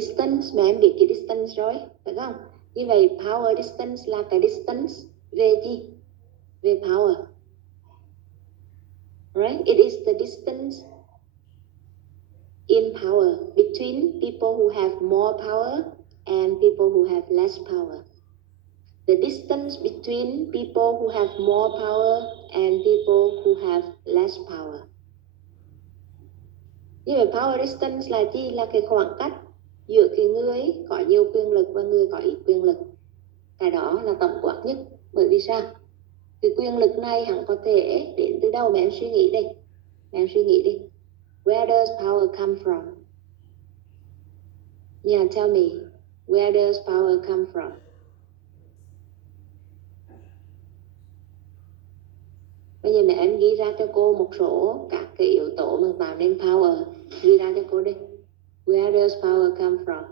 distance mà em biết cái distance rồi, phải không? Như vậy power distance là cái distance về gì? Về power. Right? It is the distance in power between people who have more power and people who have less power. The distance between people who have more power and people who have less power. Như vậy power distance là gì? Là cái khoảng cách giữa cái người có nhiều quyền lực và người có ít quyền lực. Cái đó là tổng quát nhất. Bởi vì sao? Cái quyền lực này hẳn có thể đến từ đâu mà em suy nghĩ đi. Em suy nghĩ đi. Where does power come from? Yeah, tell me. Where does power come from? Bây giờ mẹ em ghi ra cho cô một số các cái yếu tố mà tạo nên power. Ghi ra cho cô đi. Where does power come from?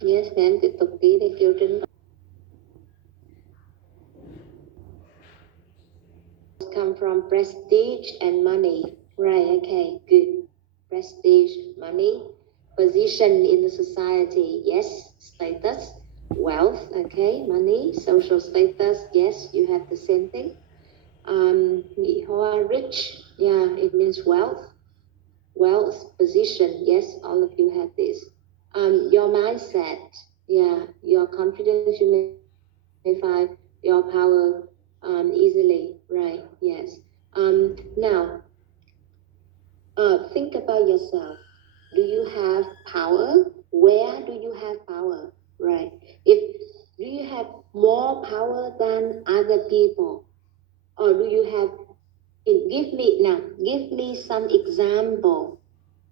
Yes, mẹ em tiếp tục ghi để Kiều Trinh. Come from prestige and money. Right, okay, good. Prestige, money, position in the society, yes, status, wealth, okay, money, social status, yes, you have the same thing. Rich, yeah, it means wealth. Wealth, position, yes, all of you have this. Your mindset, yeah, your confidence, you may find your power easily, right, yes. Now, think about yourself. Do you have power? Where do you have power? Right. Do you have more power than other people? Or do you have, give me some example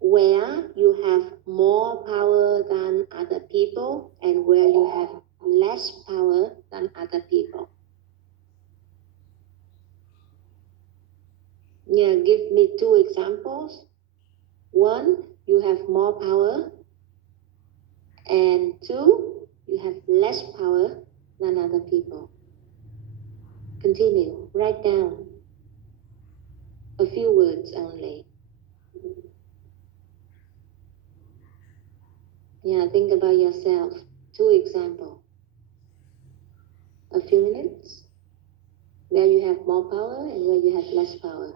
where you have more power than other people and where you have less power than other people. Yeah, give me 2 examples. 1, you have more power, and 2, you have less power than other people. Continue, write down a few words only. Yeah, think about yourself. 2 examples. A few minutes, where you have more power and where you have less power.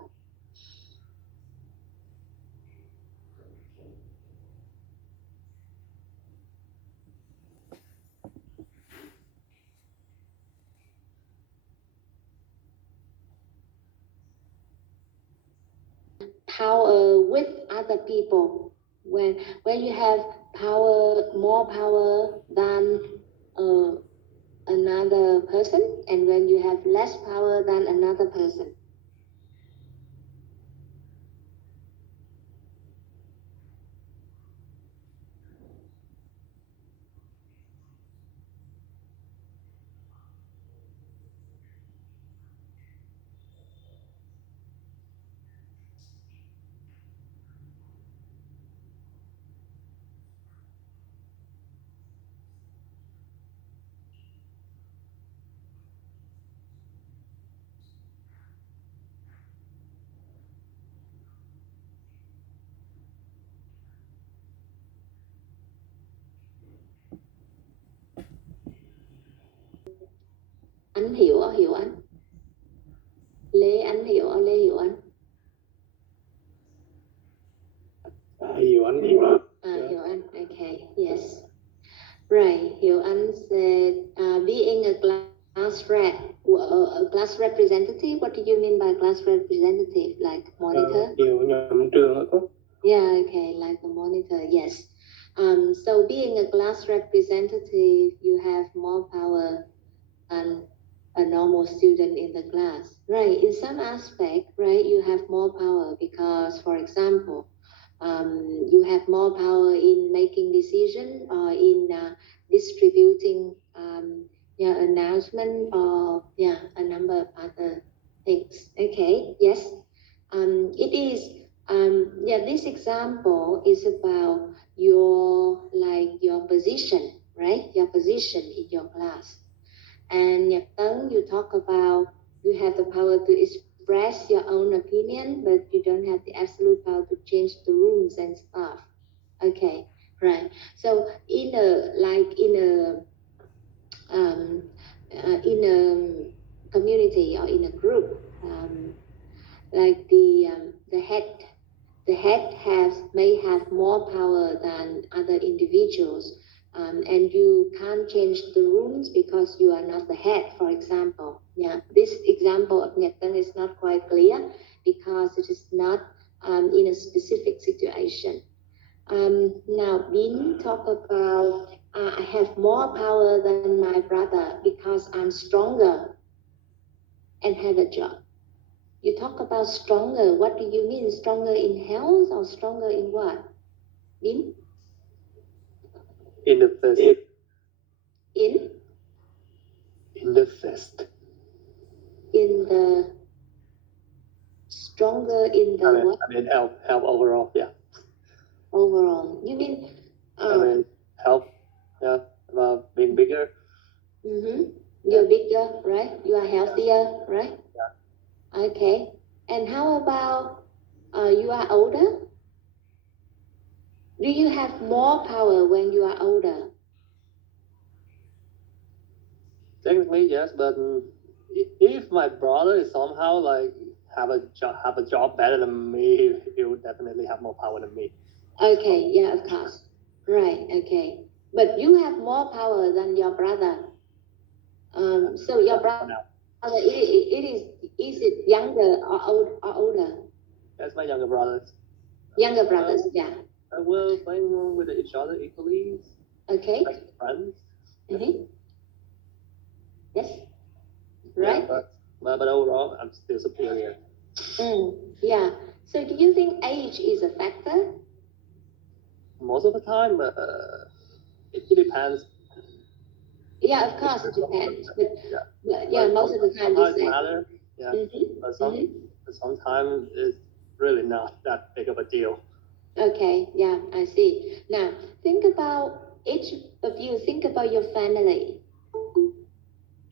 Power with other people, when you have power, more power than another person, and when you have less power than another person. Anh hiểu anh. Lê anh hiểu Lê hiểu anh. Hiểu anh. Hiểu anh. Okay, yes. Right. Hiểu anh said being a class rep, a class representative. What do you mean by class representative? Like monitor? Hiểu nhóm trường đó. Yeah, okay, like the monitor, yes. So being a class representative, you have more power than a normal student in the class. Right, in some aspect, right, you have more power because, for example, you have more power in making decision or in distributing announcement or a number of other things. Okay, yes. It is this example is about your position, right? Your position in your class. And Nhật Tấn, you talk about you have the power to express your own opinion, but you don't have the absolute power to change the rules and stuff. Okay, right. So in a community or in a group, like the head may have more power than other individuals, and you can't change the rules because you are not the head, for example. Yeah, this example of Nhật Tân is not quite clear because it is not in a specific situation. Now, Bin talk about I have more power than my brother because I'm stronger and have a job. You talk about stronger. What do you mean? Stronger in health or stronger in what? Bin? In the fist. In? In the fist. In the stronger in the what? I mean health overall, yeah. Overall. You mean health, yeah, being bigger. You're bigger, right? You are healthier, right? Yeah. Okay. And how about you are older? Do you have more power when you are older? Technically, yes, but if my brother is somehow like have a job better than me, he would definitely have more power than me. Okay, yeah, of course. Right, okay. But you have more power than your brother. So your brother, is it younger or older? That's my younger brothers. Younger brothers, yeah. We're playing with each other equally. Okay. Like friends. Mm-hmm. Yes. Right. Yeah, but overall, I'm still superior. Yeah. So do you think age is a factor? Most of the time, it depends. Yeah, of course it depends. But most of the time it matters. Yeah. But sometimes it's really not that big of a deal. Okay, yeah, I see. Now, think about each of you, think about your family.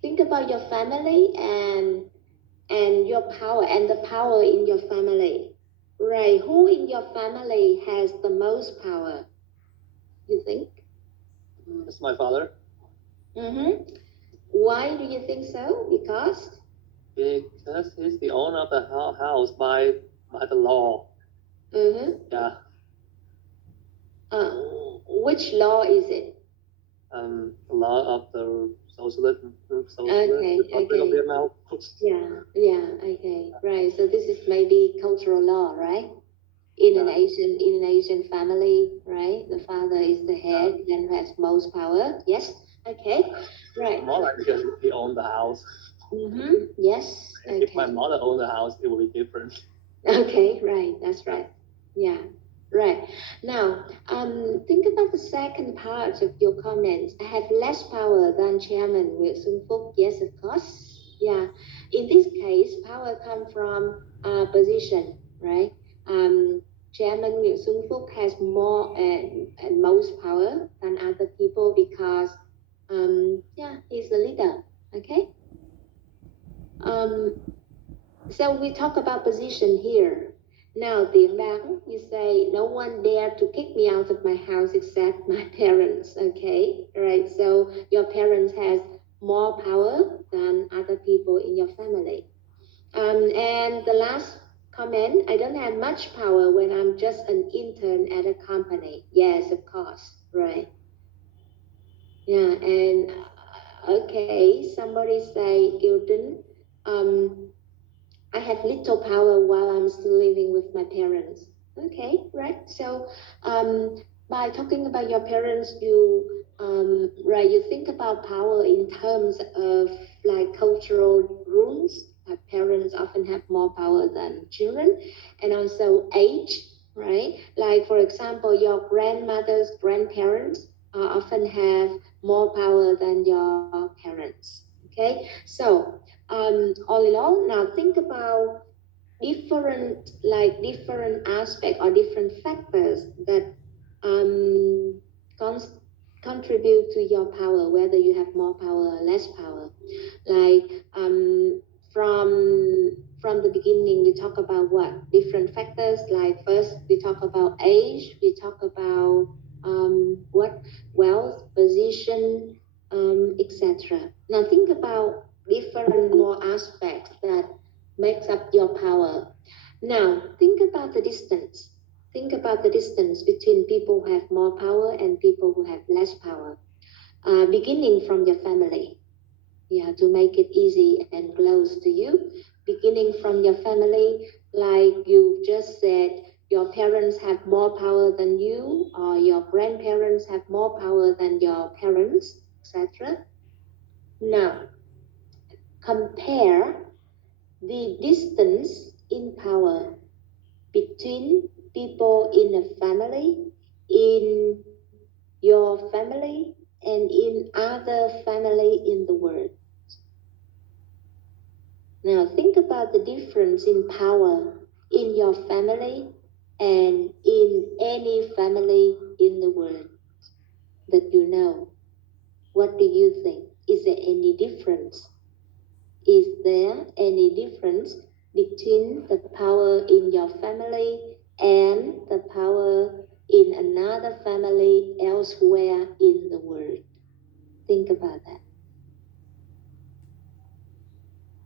Think about your family and your power and the power in your family. Right, who in your family has the most power? You think? It's my father. Why do you think so? Because he's the owner of the house by the law. Yeah. Which law is it? The law of the Socialist Republic of Vietnam. Yeah, okay, right. So this is maybe cultural law, right? In an Asian family, right? The father is the head and has most power. Yes. Okay. Right. More like because he owned the house. Yes. Okay. If my mother owned the house, it would be different. Okay. Right. That's right. Yeah. Right. Now, think about the second part of your comments. I have less power than Chairman Nguyễn Xuân Phúc. Yes, of course. Yeah. In this case, power comes from position, right? Chairman Nguyễn Xuân Phúc has more and most power than other people because, he's the leader. Okay. So we talk about position here. Now, Tiến Đáng, you say, no one dare to kick me out of my house except my parents, okay? Right, so your parents has more power than other people in your family. And the last comment, I don't have much power when I'm just an intern at a company. Yes, of course, right. Yeah, and okay, somebody say, Gilden, I have little power while I'm still living with my parents. Okay, right. So by talking about your parents, you think about power in terms of like cultural rules. Like parents often have more power than children, and also age, right? Like for example, your grandmother's grandparents often have more power than your parents. Okay, so all in all, now think about different aspects or different factors that contribute to your power, whether you have more power or less power. Like from the beginning, we talk about what different factors. Like first, we talk about age. We talk about what wealth, position, etc. Now think about different more aspects that makes up your power. Now think about the distance. Think about the distance between people who have more power and people who have less power. Beginning from your family, yeah, to make it easy and close to you. Beginning from your family, like you just said, your parents have more power than you, or your grandparents have more power than your parents, etc. Now, compare the distance in power between people in a family, in your family, and in other family in the world. Now think about the difference in power in your family and in any family in the world that you know. What do you think? Is there any difference? Is there any difference between the power in your family and the power in another family elsewhere in the world? Think about that.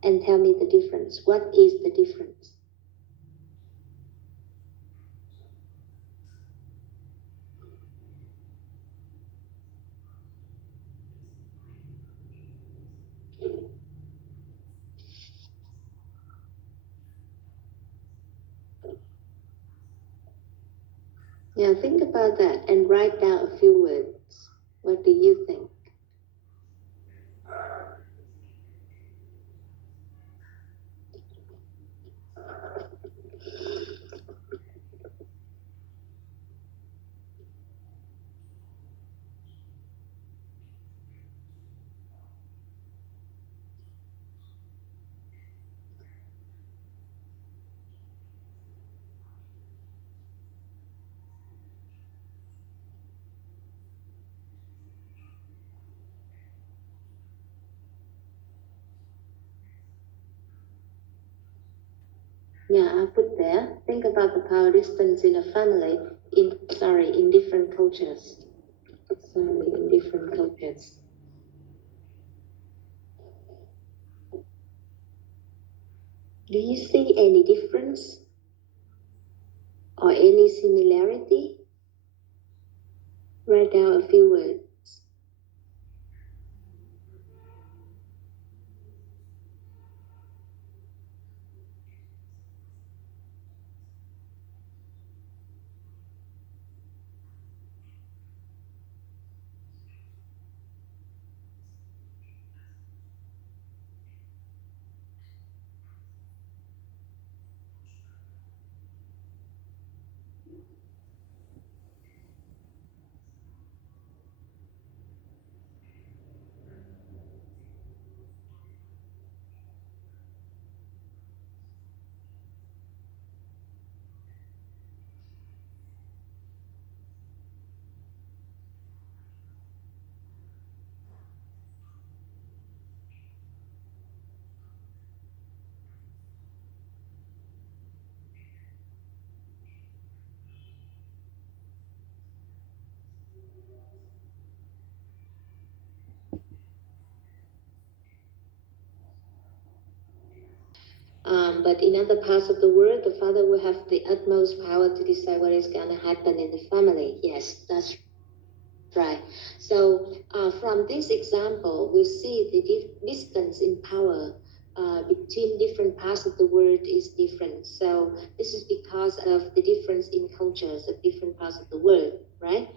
And tell me the difference. What is the difference? Yeah, think about that and write down a few words. What do you think? Yeah, I put there. Think about the power distance in a family in different cultures. Sorry, in different cultures. Do you see any difference or any similarity? Write down a few words. But in other parts of the world, the father will have the utmost power to decide what is going to happen in the family. Yes, that's right. So from this example, we see the distance in power between different parts of the world is different. So this is because of the difference in cultures of different parts of the world, right?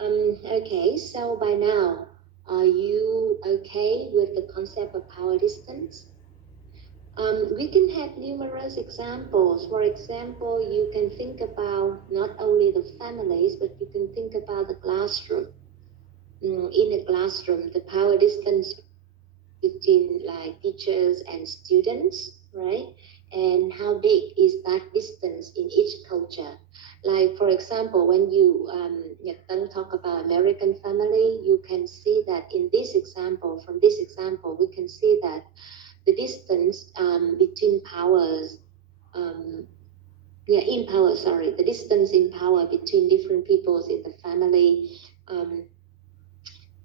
Okay, so by now, are you okay with the concept of power distance? We can have numerous examples. For example, you can think about not only the families, but you can think about the classroom. In a classroom, the power distance between like teachers and students, right? and how big is that distance in each culture. Like, for example, when you talk about American family, you can see that in this example, from this example, we can see that the distance between powers, in power, sorry, the distance in power between different peoples in the family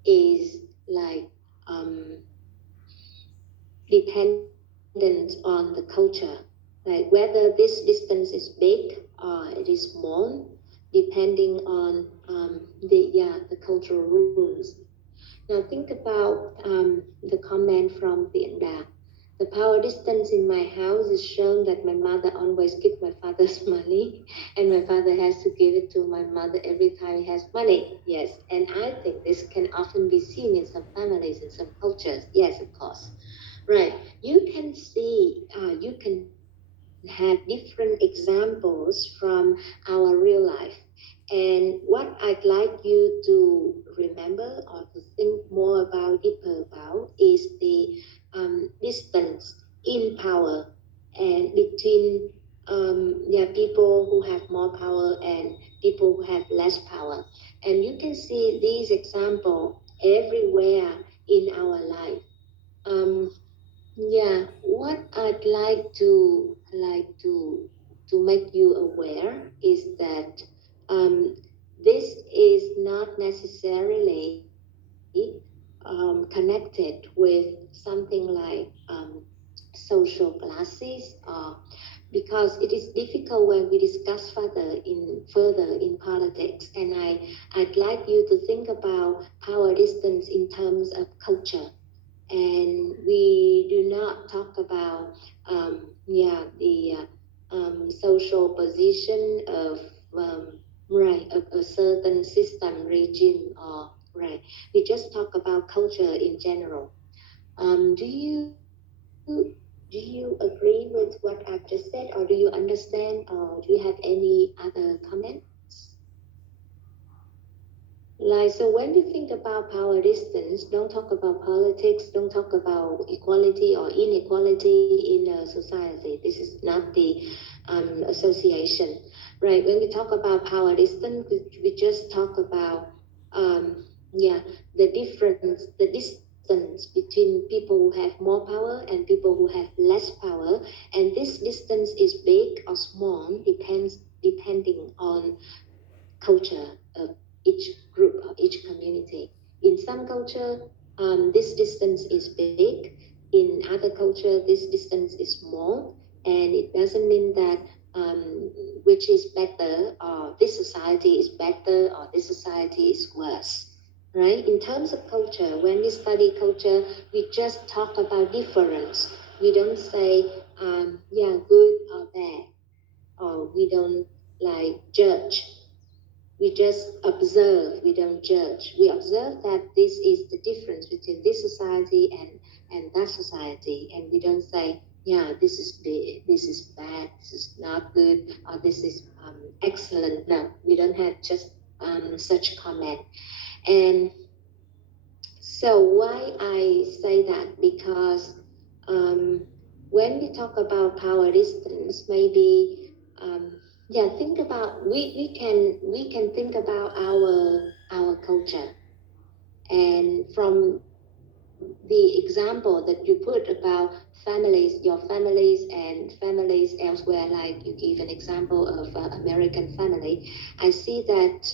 is like dependent on the culture, like whether this distance is big or it is small, depending on the cultural rules. Now think about the comment from Vietnam. The power distance in my house is shown that my mother always gives my father's money, and my father has to give it to my mother every time he has money. Yes, and I think this can often be seen in some families, in some cultures. Yes, of course. Right. You can see, you can have different examples from our real life. And what I'd like you to remember or to think more about, deeper about, is the distance in power and between people who have more power and people who have less power. And you can see these examples everywhere in our life. Um, what I'd like to make you aware is that this is not necessarily connected with something like social classes, because it is difficult when we discuss further in politics. And I'd like you to think about power distance in terms of culture, and we do not talk about the social position of of a certain system, regime, or right. We just talk about culture in general. Do you agree with what I've just said, or do you understand, or do you have any other comments? Like, so when you think about power distance, don't talk about politics, don't talk about equality or inequality in a society. This is not the association, right? When we talk about power distance, we just talk about, the distance between people who have more power and people who have less power. And this distance is big or small, depending on culture of each group or each community. In some culture, this distance is big. In other culture, this distance is small, and it doesn't mean that which is better, or this society is better, or this society is worse. Right? In terms of culture, when we study culture, we just talk about difference. We don't say, good or bad, or we don't like judge. We just observe, we don't judge. We observe that this is the difference between this society and that society, and we don't say, this is bad, this is not good, or this is excellent. No, we don't have just such comment. And so why I say that? Because when we talk about power distance, maybe think about, we can think about our culture. And from the example that you put about families, your families and families elsewhere, like you gave an example of American family, I see that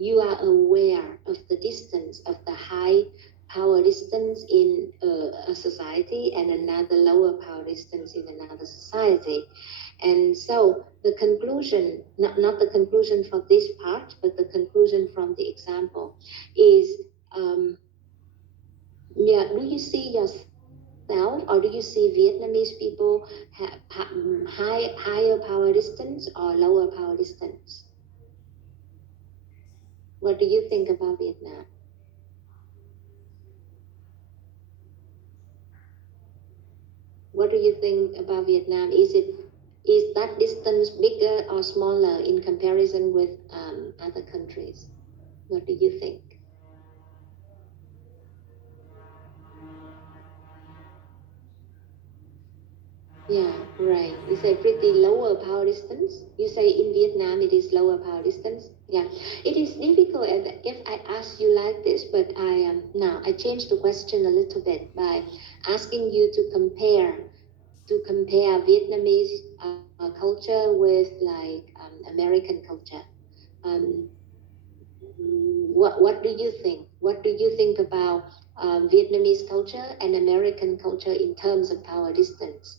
you are aware of the distance, of the high power distance in a society and another lower power distance in another society. And so the conclusion, not the conclusion for this part, but the conclusion from the example is, do you see yourself, or do you see Vietnamese people have higher power distance or lower power distance? What do you think about Vietnam? What do you think about Vietnam? Is that distance bigger or smaller in comparison with other countries? What do you think? Yeah, right. You say pretty lower power distance. You say in Vietnam it is lower power distance. Yeah, it is difficult if I ask you like this, but now I changed the question a little bit by asking you to compare Vietnamese culture with like American culture. Um, what do you think? What do you think about Vietnamese culture and American culture in terms of power distance?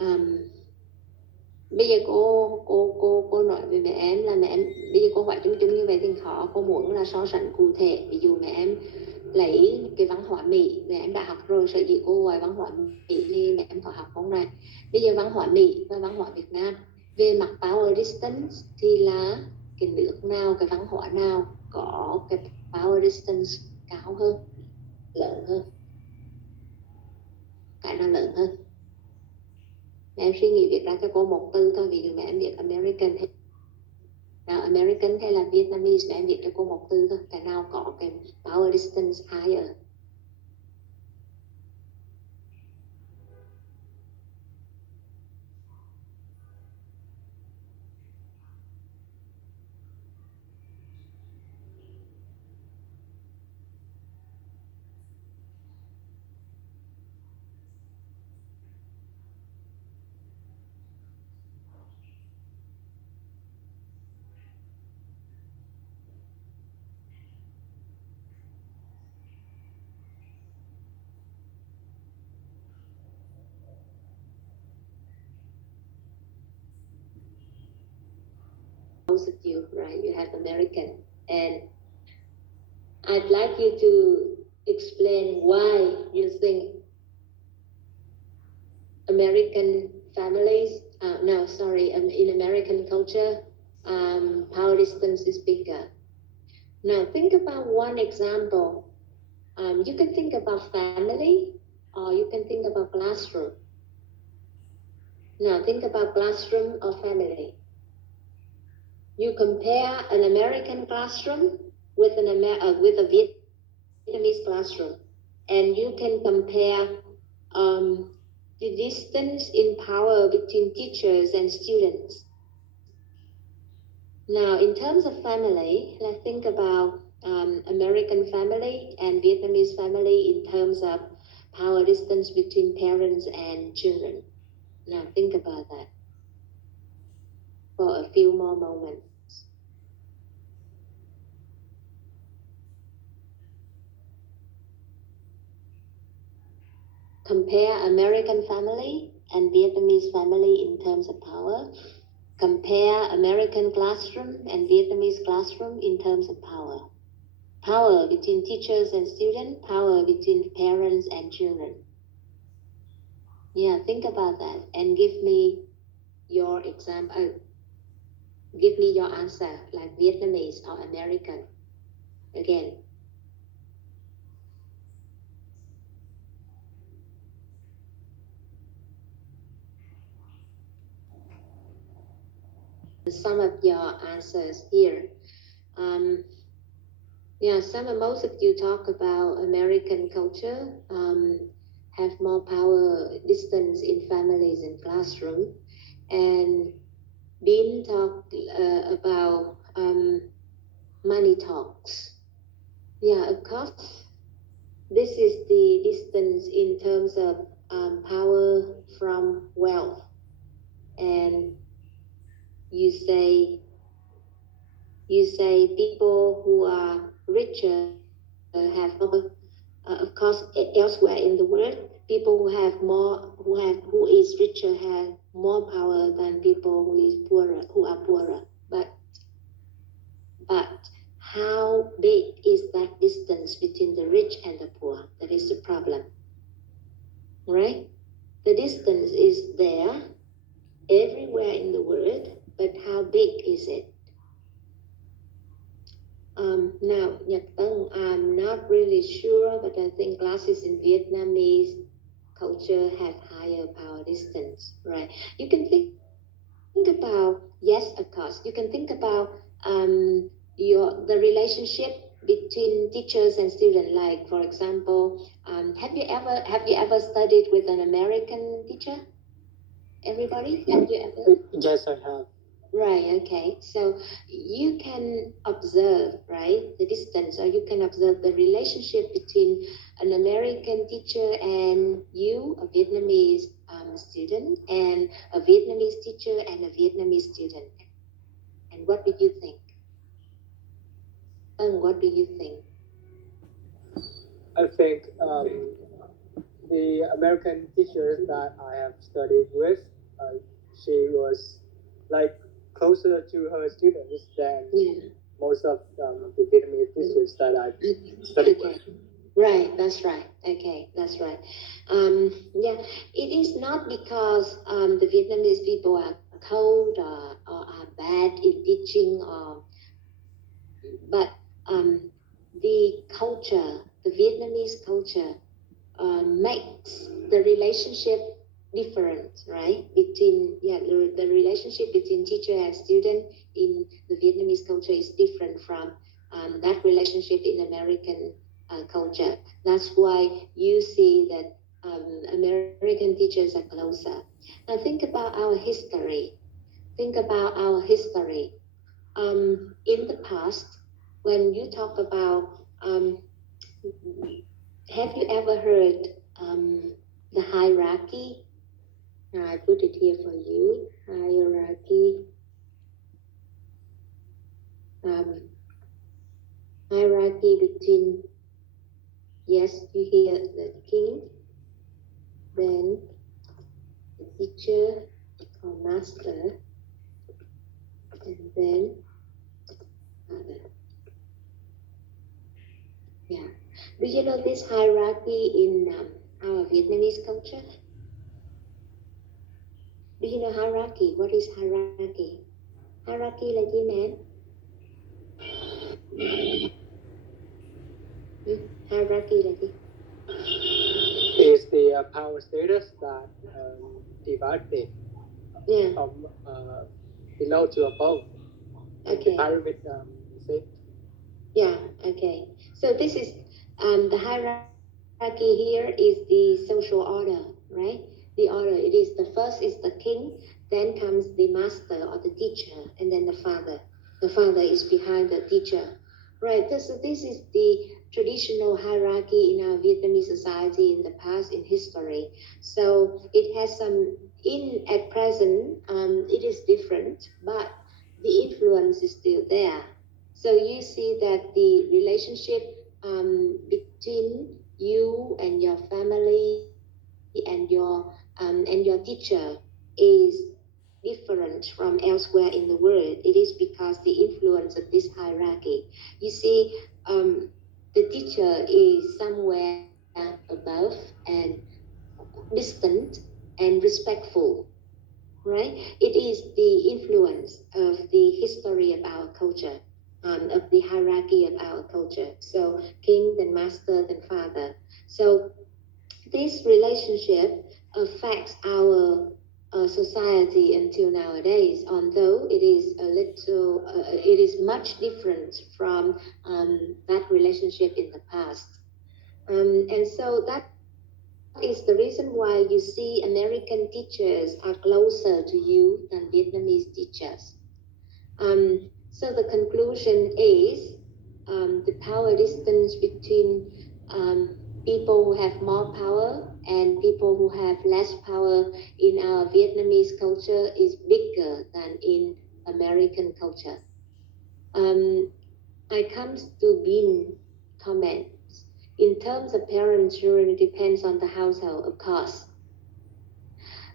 Um, Bây giờ cô nói về mẹ em là mẹ em bây giờ cô hỏi chung chung như vậy thì khó, cô muốn là so sánh cụ thể. Ví dụ mẹ em lấy cái văn hóa Mỹ, mẹ em đã học rồi, sở dĩ cô gọi văn hóa Mỹ thì mẹ em có học không này. Bây giờ văn hóa Mỹ và văn hóa Việt Nam về mặt power distance thì là cái nước nào, cái văn hóa nào có cái power distance cao hơn, lớn hơn, cái nào lớn hơn? Mẹ em suy nghĩ việc ra cho cô một từ thôi. Ví dụ mẹ em viết American hay là Vietnamese, mẹ em viết cho cô một từ thôi, cái nào có cái power distance higher? Most of you, right? You have American, and I'd like you to explain why you think American families, no, sorry, in American culture, power distance is bigger. Now think about one example. You can think about family, or you can think about classroom. Now think about classroom or family. You compare an American classroom with with a Vietnamese classroom, and you can compare the distance in power between teachers and students. Now, in terms of family, let's think about American family and Vietnamese family in terms of power distance between parents and children. Now, think about that for a few more moments. Compare American family and Vietnamese family in terms of power. Compare American classroom and Vietnamese classroom in terms of power. Power between teachers and students, power between parents and children. Yeah, think about that and give me your example. Give me your answer, like Vietnamese or American. Again. Some of your answers here. Yeah, most of you talk about American culture, have more power distance in families and classroom, and Bean talked about money talks. Yeah, of course, this is the distance in terms of power from wealth, and you say people who are richer have more. Of course, elsewhere in the world, people who is richer have more power than people who are poorer. But how big is that distance between the rich and the poor? That is the problem, right? The distance is there everywhere in the world, but how big is it? Now, Nhật Tân, I'm not really sure, but I think classes in Vietnamese culture have higher power distance, right? You can think about, yes, of course, you can think about the relationship between teachers and students. Like for example, have you ever studied with an American teacher? Everybody, have you ever? Yes, I have. Right, okay. So you can observe, right, the distance, or you can observe the relationship between an American teacher and you, a Vietnamese student, and a Vietnamese teacher and a Vietnamese student. And what do you think? And what do you think? I think the American teacher that I have studied with, she was like closer to her students than most of the Vietnamese teachers that I studied with. Right, that's right. Okay, that's right. Yeah, it is not because the Vietnamese people are cold or are bad in teaching, but the culture, the Vietnamese culture, makes the relationship different, right? Between the relationship between teacher and student in the Vietnamese culture is different from that relationship in American culture. That's why you see that American teachers are closer. Now think about our history. Think about our history. In the past, when you talk about, have you ever heard the hierarchy? I put it here for you. Hierarchy. Hierarchy between, yes, you hear the king, then the teacher or master, and then father. Yeah. Do you know this hierarchy in our Vietnamese culture? Do you know hierarchy? What is hierarchy? Hierarchy là gì mẹ? Hierarchy là gì? Is the power status that divided from below to above. Okay. The pyramid shape. Yeah, okay. So this is the hierarchy here is the social order, right? The order, it is the first is the king, then comes the master or the teacher, and then the father. The father is behind the teacher. Right, so this is the traditional hierarchy in our Vietnamese society in the past, in history. So it has some, at present, it is different, but the influence is still there. So you see that the relationship between you and your family and your teacher is different from elsewhere in the world. It is because the influence of this hierarchy. You see, the teacher is somewhere above and distant and respectful, right? It is the influence of the history of our culture, of the hierarchy of our culture. So king, then master, then father. So this relationship affects our society until nowadays, although it is it is much different from that relationship in the past. And so that is the reason why you see American teachers are closer to you than Vietnamese teachers. So the conclusion is the power distance between people who have more power and people who have less power in our Vietnamese culture is bigger than in American culture. I comes to Bin comments. In terms of parents, children, it depends on the household, of course.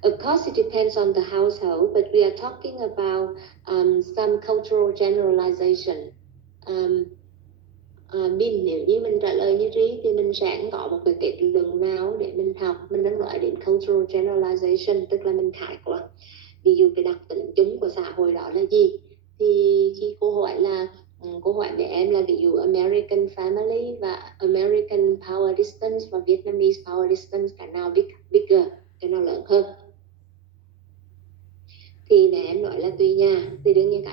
Of course, it depends on the household, but we are talking about some cultural generalization. Bin, nếu như mình trả lời như Trí thì mình sẽ có một cái kết luận nào để mình học. Mình đang nói đến cultural generalization, tức là mình khái quát. Ví dụ cái đặc tính chung của xã hội đó là gì? Thì khi cô hỏi với em là ví dụ American family và American power distance và Vietnamese power distance, cái nào bigger, cái nào lớn hơn? Thì mẹ em nói là tùy nhà, thì đương nhiên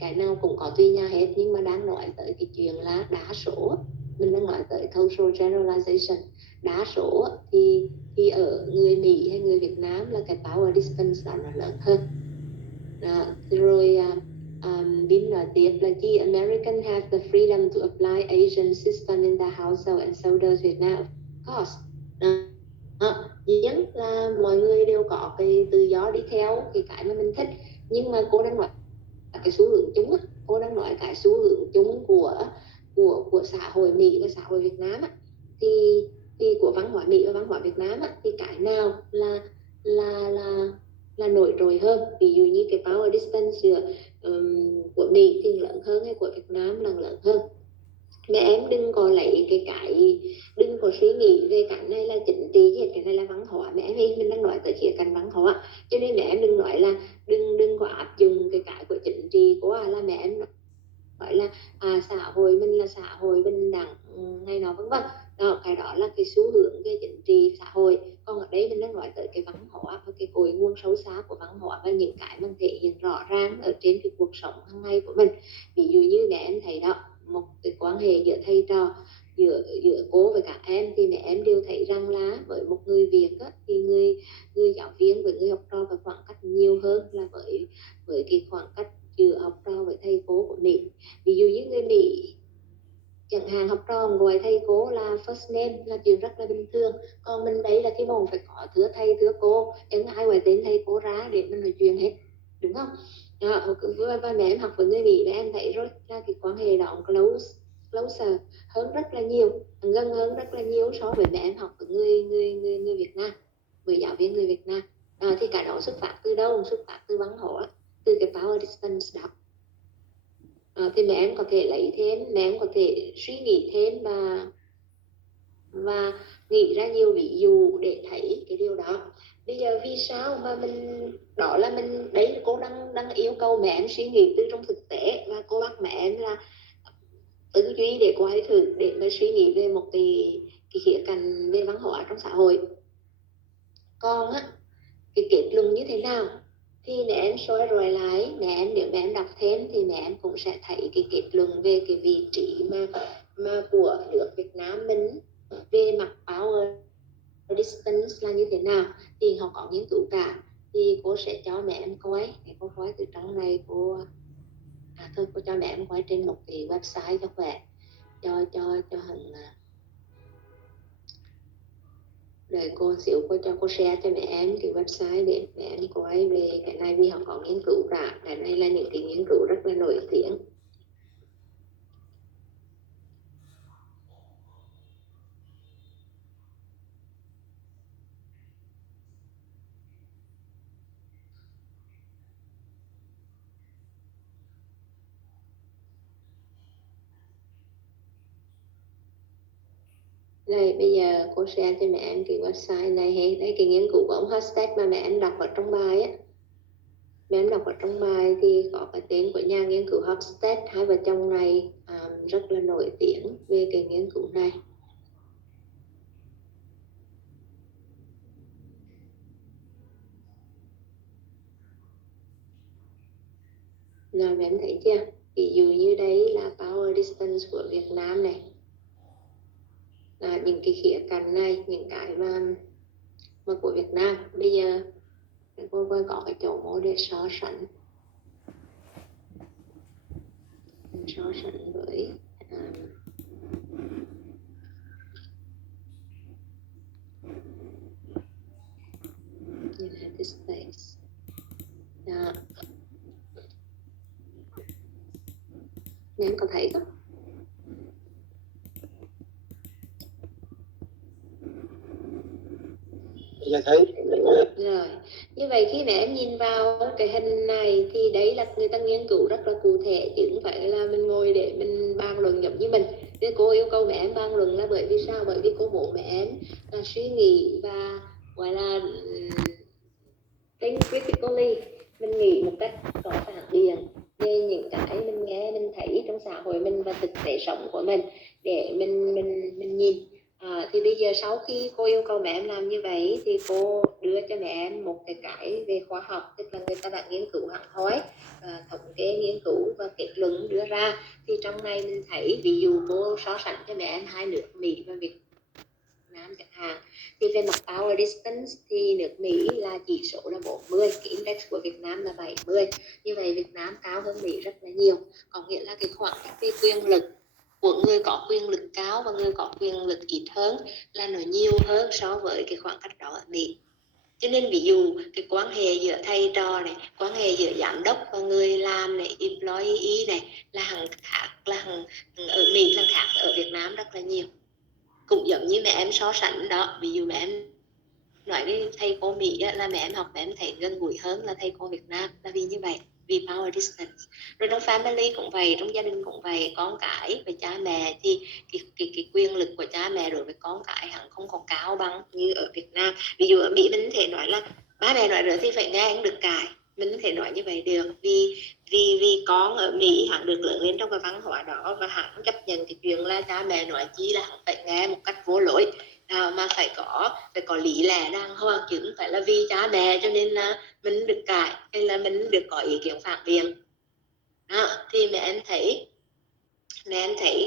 cái nào cũng có tùy nhà hết, nhưng mà đang nói nói tới cái chuyện là đa số, mình đang nói tới cultural generalization. Đa số thì ở người Mỹ hay người Việt Nam là cái power distance đó nó lớn hơn. Rồi Bin nói tiếp là the American have the freedom to apply Asian system in the household and so does Vietnam, of course. Duy nhất là mọi người đều có cái tự do đi theo cái mà mình thích, nhưng mà cô đang nói cái xu hướng chung á, cô đang nói cái xu hướng chung của xã hội Mỹ và xã hội Việt Nam á, thì của văn hóa Mỹ và văn hóa Việt Nam á, thì cái nào là nổi trội hơn. Ví dụ như cái power distance của Mỹ thì lớn hơn hay của Việt Nam là lớn hơn. Mẹ em đừng có lấy đừng có suy nghĩ về cái này là chính trị, cái này là văn hóa. Mẹ em mình đang nói tới khía cạnh văn hóa, cho nên mẹ em đừng nói là đừng có áp dụng cái của chính trị quá, là mẹ em gọi là xã hội mình là xã hội bình đẳng này nọ vân vân. Đó, cái đó là cái xu hướng về chính trị xã hội. Còn ở đây mình đang nói tới cái văn hóa và cái cội nguồn sâu xa của văn hóa và những cái mình thể hiện rõ ràng ở trên cái cuộc sống hàng ngày của mình. Ví dụ như mẹ em thấy đó, một cái quan hệ giữa thầy trò, giữa cô với các em, thì mẹ em đều thấy rằng là với một người Việt á, thì người giáo viên với người học trò phải khoảng cách nhiều hơn là với cái khoảng cách giữa học trò với thầy cô của Mỹ. Ví dụ như người Mỹ chẳng hạn, học trò gọi thầy cô là first name là chuyện rất là bình thường. Còn mình đấy là cái môn phải có thưa thầy thưa cô, chẳng ai gọi tên thầy cô ra để mình nói chuyện hết, đúng không? Và mẹ em học với người Mỹ và em thấy rồi là cái quan hệ đó closer hơn rất là nhiều, gần hơn rất là nhiều so với mẹ em học với người Việt Nam, với giáo viên người Việt Nam. Thì cái đó xuất phát từ đâu? Xuất phát từ văn hóa, từ cái power distance đó. Thì mẹ em có thể lấy thêm, mẹ em có thể suy nghĩ thêm và nghĩ ra nhiều ví dụ để thấy cái điều đó. Bây giờ vì sao mà mình đó là mình đấy, cô đang yêu cầu mẹ em suy nghĩ từ trong thực tế, và cô bắt mẹ em là tư duy để cô hãy thử để mà suy nghĩ về một cái khía cạnh về văn hóa trong xã hội. Còn á, cái kết luận như thế nào thì mẹ em soi rồi lại, nếu mẹ em đọc thêm thì mẹ em cũng sẽ thấy cái kết luận về cái vị trí mà của nước Việt Nam mình về mặt power distance là như thế nào, thì họ có nghiên cứu cả. Thì cô sẽ cho mẹ em coi, để cô coi từ trong này. Cô cô cho mẹ em coi trên một cái website cho khỏe, cho hằng rồi cô xíu cô cho cô share cho mẹ em cái website để mẹ em coi về cái này, vì họ có nghiên cứu cả. Cái này là những cái nghiên cứu rất là nổi tiếng. Đây, bây giờ cô share cho mẹ em cái website này hay. Đây, cái nghiên cứu của ông Husted mà mẹ em đọc ở trong bài á. Mẹ em đọc ở trong bài thì có cái tên của nhà nghiên cứu Husted. Hai vợ chồng này rất là nổi tiếng về cái nghiên cứu này. Rồi mẹ em thấy chưa? Ví dụ như đây là power distance của Việt Nam này. Những cái khía cạnh này, những cái mà của Việt Nam. Bây giờ cô có cái chỗ mô để so sánh với United States. Đó. Em có thấy không? Dạ thấy. Rồi, như vậy khi mẹ em nhìn vào cái hình này thì đấy là người ta nghiên cứu rất là cụ thể, chứ không phải là mình ngồi để mình bàn luận giống như mình. Nên cô yêu cầu mẹ em bàn luận là bởi vì sao? Bởi vì cô bố mẹ em là suy nghĩ và gọi là think critically, mình nghĩ một cách có phản biện về những cái mình nghe, mình thấy trong xã hội mình và thực tế sống của mình để mình nhìn. Thì bây giờ sau khi cô yêu cầu mẹ em làm như vậy thì cô đưa cho mẹ em một cái về khoa học, tức là người ta đã nghiên cứu hẳn hoi, thống kê nghiên cứu và kết luận đưa ra. Thì trong này mình thấy ví dụ cô so sánh cho mẹ em hai nước Mỹ và Việt Nam chẳng hạn, thì về mặt power distance thì nước Mỹ là chỉ số là 40, cái index của Việt Nam là 70. Như vậy Việt Nam cao hơn Mỹ rất là nhiều, có nghĩa là cái khoảng cách về quyền lực của người có quyền lực cao và người có quyền lực ít hơn là nó nhiều hơn so với cái khoảng cách đó ở Mỹ. Cho nên ví dụ cái quan hệ giữa thầy trò này, quan hệ giữa giám đốc và người làm này, employee này là hằng khác, là hằng ở Mỹ là khác ở Việt Nam rất là nhiều. Cũng giống như mẹ em so sánh đó, ví dụ mẹ em nói với thầy cô Mỹ là mẹ em học mẹ em thấy gần gũi hơn là thầy cô Việt Nam, là vì như vậy, vì power distance. Rồi trong family cũng vậy, trong gia đình cũng vậy, con cái với cha mẹ thì cái quyền lực của cha mẹ đối với con cái hẳn không có cao bằng như ở Việt Nam. Ví dụ ở Mỹ mình thể nói là ba mẹ nói rồi thì phải nghe, anh được cãi, mình có thể nói như vậy được, vì con ở Mỹ hẳn được lớn lên trong cái văn hóa đó và hẳn chấp nhận cái chuyện là cha mẹ nói chi là hẳn phải nghe một cách vô lỗi, mà phải có lý lẽ đàng hoàng, chứ không phải là vì cha mẹ cho nên là mình được cãi hay là mình được có ý kiến phản biện. Thì mẹ em thấy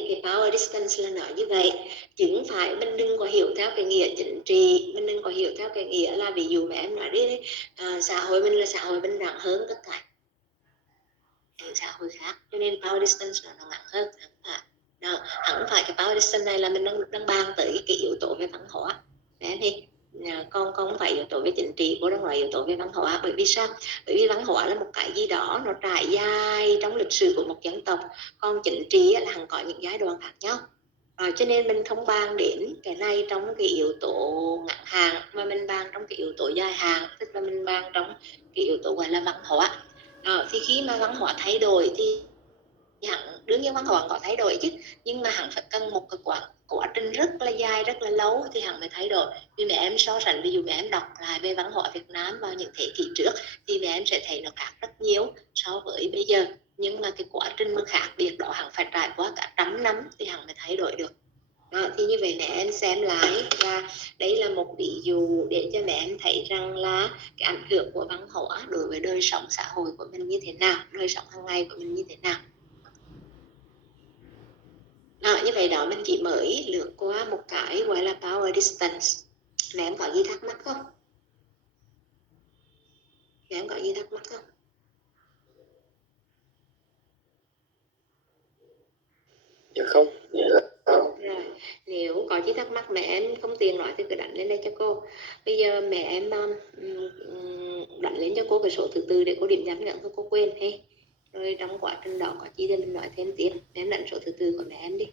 cái power distance là nói như vậy, chứ không phải mình đừng có hiểu theo cái nghĩa chính trị, mình đừng có hiểu theo cái nghĩa là ví dụ mẹ em nói đi, xã hội mình là xã hội bình đẳng hơn tất cả những xã hội khác, cho nên power distance nó ngắn hơn. Hẳn phải cái power distance này là mình đang bàn tới cái yếu tố về văn hóa. Đấy thì con không phải yếu tố về chính trị, cô đang nói yếu tố về văn hóa. Bởi vì sao? Bởi vì văn hóa là một cái gì đó nó trải dài trong lịch sử của một dân tộc, còn chính trị là hẳn có những giai đoạn khác nhau. Cho nên mình không bàn đến cái này trong cái yếu tố ngắn hạn, mà mình bàn trong cái yếu tố dài hạn, tức là mình bàn trong cái yếu tố gọi là văn hóa. Thì khi mà văn hóa thay đổi thì hẳn đương nhiên văn hóa có thay đổi chứ, nhưng mà hẳn phải cần một cái quá trình rất là dài, rất là lâu thì hẳn mới thay đổi. Vì mẹ em so sánh, ví dụ mẹ em đọc lại về văn hóa Việt Nam vào những thế kỷ trước thì mẹ em sẽ thấy nó khác rất nhiều so với bây giờ, nhưng mà cái quá trình mà khác biệt đó hẳn phải trải qua cả trăm năm thì hẳn mới thay đổi được. Thì như vậy mẹ em xem lại, và đây là một ví dụ để cho mẹ em thấy rằng là cái ảnh hưởng của văn hóa đối với đời sống xã hội của mình như thế nào, đời sống hàng ngày của mình như thế nào. Như vậy đó, mình chỉ mới lướt qua một cái gọi là power distance. Mẹ em có gì thắc mắc không? Mẹ em có gì thắc mắc không? Dạ không. Rồi, nếu có gì thắc mắc mẹ em không tiện nói thì cứ đánh lên đây cho cô. Bây giờ mẹ em đánh lên cho cô cái số thứ tư để cô điểm nhắn nhận cho cô quên hay. Rồi trong quá trình đó có chi thì mình nói thêm tiếp. Mẹ em đánh số thứ tư của mẹ em đi.